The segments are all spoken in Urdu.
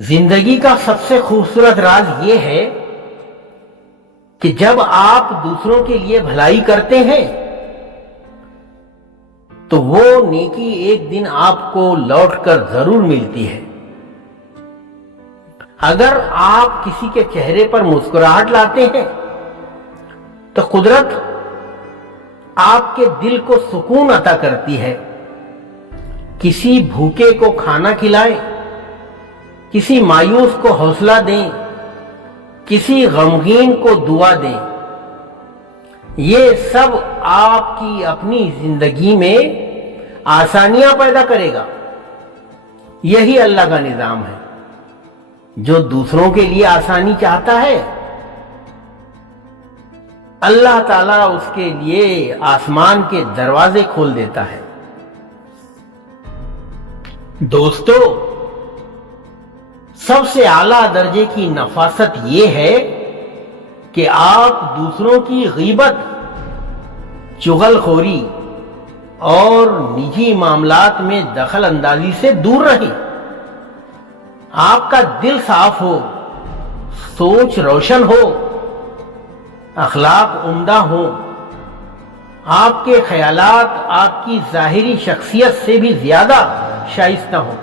زندگی کا سب سے خوبصورت راز یہ ہے کہ جب آپ دوسروں کے لیے بھلائی کرتے ہیں تو وہ نیکی ایک دن آپ کو لوٹ کر ضرور ملتی ہے۔ اگر آپ کسی کے چہرے پر مسکراہٹ لاتے ہیں تو قدرت آپ کے دل کو سکون عطا کرتی ہے۔ کسی بھوکے کو کھانا کھلائیں، کسی مایوس کو حوصلہ دیں، کسی غمگین کو دعا دیں، یہ سب آپ کی اپنی زندگی میں آسانیاں پیدا کرے گا۔ یہی اللہ کا نظام ہے۔ جو دوسروں کے لیے آسانی چاہتا ہے اللہ تعالیٰ اس کے لیے آسمان کے دروازے کھول دیتا ہے۔ دوستو، سب سے اعلیٰ درجے کی نفاست یہ ہے کہ آپ دوسروں کی غیبت، چغل خوری اور نجی معاملات میں دخل اندازی سے دور رہیں۔ آپ کا دل صاف ہو، سوچ روشن ہو، اخلاق عمدہ ہو، آپ کے خیالات آپ کی ظاہری شخصیت سے بھی زیادہ شائستہ ہوں،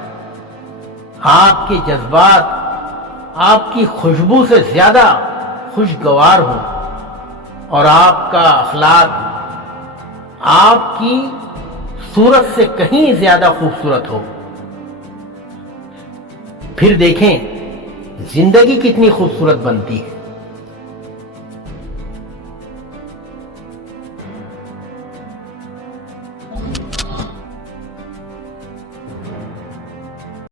آپ کے جذبات آپ کی خوشبو سے زیادہ خوشگوار ہوں، اور آپ کا اخلاق آپ کی صورت سے کہیں زیادہ خوبصورت ہو۔ پھر دیکھیں زندگی کتنی خوبصورت بنتی ہے۔